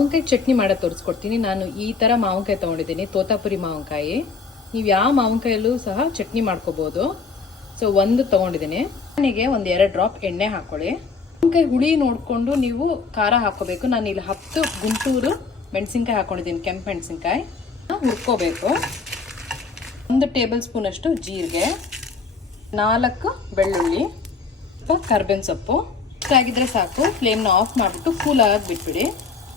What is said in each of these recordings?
ಮಾವಿನಕಾಯಿ ಚಟ್ನಿ ಮಾಡೋದು ತೋರಿಸ್ಕೊಡ್ತೀನಿ. ನಾನು ಈ ಥರ ಮಾವಿನಕಾಯಿ ತೊಗೊಂಡಿದ್ದೀನಿ, ತೋತಾಪುರಿ ಮಾವಿನಕಾಯಿ. ನೀವು ಯಾವ ಮಾವಿನಕಾಯಲ್ಲೂ ಸಹ ಚಟ್ನಿ ಮಾಡ್ಕೋಬೋದು. ಸೊ ಒಂದು ತೊಗೊಂಡಿದ್ದೀನಿ. ನನಗೆ ಒಂದು 2 ಡ್ರಾಪ್ ಎಣ್ಣೆ ಹಾಕೊಳ್ಳಿ. ಮಾವಿನಕಾಯಿ ಹುಳಿ ನೋಡಿಕೊಂಡು ನೀವು ಖಾರ ಹಾಕೋಬೇಕು. ನಾನು ಇಲ್ಲಿ 10 ಗುಂಟೂರು ಮೆಣಸಿನ್ಕಾಯಿ ಹಾಕೊಂಡಿದ್ದೀನಿ, ಕೆಂಪು ಮೆಣಸಿನ್ಕಾಯಿ ಹುರ್ಕೋಬೇಕು. 1 ಟೇಬಲ್ ಸ್ಪೂನ್ ಅಷ್ಟು ಜೀರಿಗೆ, 4 ಬೆಳ್ಳುಳ್ಳಿ, ಸ್ವಲ್ಪ ಕರ್ಬೇವಿನ ಸೊಪ್ಪು ಆಗಿದ್ರೆ ಸಾಕು. ಫ್ಲೇಮ್ನ ಆಫ್ ಮಾಡಿಬಿಟ್ಟು ಕೂಲ್ ಆಗಿ ಬಿಟ್ಬಿಡಿ.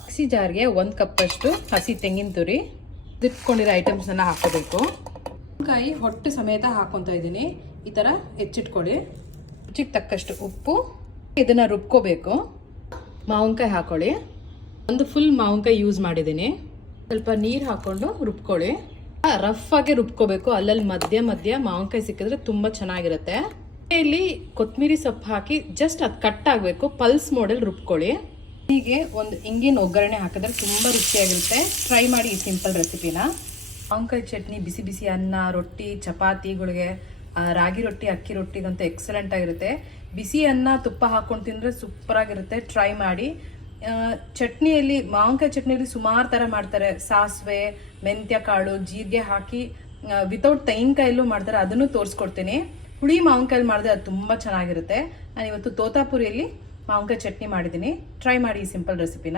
ಮಿಕ್ಸಿ ಜಾರ್ಗೆ 1 ಕಪ್ಪಷ್ಟು ಹಸಿ ತೆಂಗಿನ ತುರಿ, ಇಟ್ಕೊಂಡಿರೋ ಐಟಮ್ಸ್ನೆಲ್ಲ ಹಾಕೋಬೇಕು. ಕಾಯಿ ಹೊಟ್ಟು ಸಮೇತ ಹಾಕೊತಾ ಇದ್ದೀನಿ. ಈ ಥರ ಹೆಚ್ಚಿಟ್ಕೊಳ್ಳಿ. ರುಚಿಗೆ ತಕ್ಕಷ್ಟು ಉಪ್ಪು. ಇದನ್ನು ರುಬ್ಕೋಬೇಕು. ಮಾವಿನಕಾಯಿ ಹಾಕೊಳ್ಳಿ. ಒಂದು ಫುಲ್ ಮಾವಿನಕಾಯಿ ಯೂಸ್ ಮಾಡಿದ್ದೀನಿ. ಸ್ವಲ್ಪ ನೀರು ಹಾಕ್ಕೊಂಡು ರುಬ್ಕೊಳ್ಳಿ. ರಫ್ ಆಗಿ ರುಬ್ಕೋಬೇಕು. ಅಲ್ಲಲ್ಲಿ ಮಧ್ಯ ಮಧ್ಯ ಮಾವಿನಕಾಯಿ ಸಿಕ್ಕಿದ್ರೆ ತುಂಬ ಚೆನ್ನಾಗಿರುತ್ತೆ. ಇಲ್ಲಿ ಕೊತ್ತಂಬರಿ ಸೊಪ್ಪು ಹಾಕಿ ಜಸ್ಟ್ ಅದು ಕಟ್ ಆಗಬೇಕು. ಪಲ್ಸ್ ಮೋಡಲ್ ರುಬ್ಕೊಳ್ಳಿ. ಹೀಗೆ ಒಂದು ಇಂಗಿನ ಒಗ್ಗರಣೆ ಹಾಕಿದ್ರೆ ತುಂಬ ರುಚಿಯಾಗಿರುತ್ತೆ. ಟ್ರೈ ಮಾಡಿ ಈ ಸಿಂಪಲ್ ರೆಸಿಪಿನ. ಮಾವಿನಕಾಯಿ ಚಟ್ನಿ ಬಿಸಿ ಬಿಸಿ ಅನ್ನ, ರೊಟ್ಟಿ, ಚಪಾತಿಗಳಿಗೆ, ರಾಗಿ ರೊಟ್ಟಿ, ಅಕ್ಕಿ ರೊಟ್ಟಿಗಂತೂ ಎಕ್ಸಲೆಂಟ್ ಆಗಿರುತ್ತೆ. ಬಿಸಿ ಅನ್ನ ತುಪ್ಪ ಹಾಕೊಂಡು ತಿಂದರೆ ಸೂಪರ್ ಆಗಿರುತ್ತೆ. ಟ್ರೈ ಮಾಡಿ. ಚಟ್ನಿಯಲ್ಲಿ, ಮಾವಿನಕಾಯಿ ಚಟ್ನಿಯಲ್ಲಿ ಸುಮಾರು ಥರ ಮಾಡ್ತಾರೆ. ಸಾಸಿವೆ, ಮೆಂತ್ಯ ಕಾಳು, ಜೀರಿಗೆ ಹಾಕಿ ವಿತೌಟ್ ತೆಂಗಿನಕಾಯಲ್ಲೂ ಮಾಡ್ತಾರೆ. ಅದನ್ನು ತೋರಿಸ್ಕೊಡ್ತೀನಿ. ಹುಳಿ ಮಾವಿನಕಾಯಲ್ಲಿ ಮಾಡಿದ್ರೆ ಅದು ತುಂಬ ಚೆನ್ನಾಗಿರುತ್ತೆ. ನಾನು ಇವತ್ತು ತೋತಾಪುರಿಯಲ್ಲಿ ಮಾವಿನಕಾಯಿ ಚಟ್ನಿ ಮಾಡಿದ್ದೀನಿ. ಟ್ರೈ ಮಾಡಿ ಈ ಸಿಂಪಲ್ ರೆಸಿಪಿನ.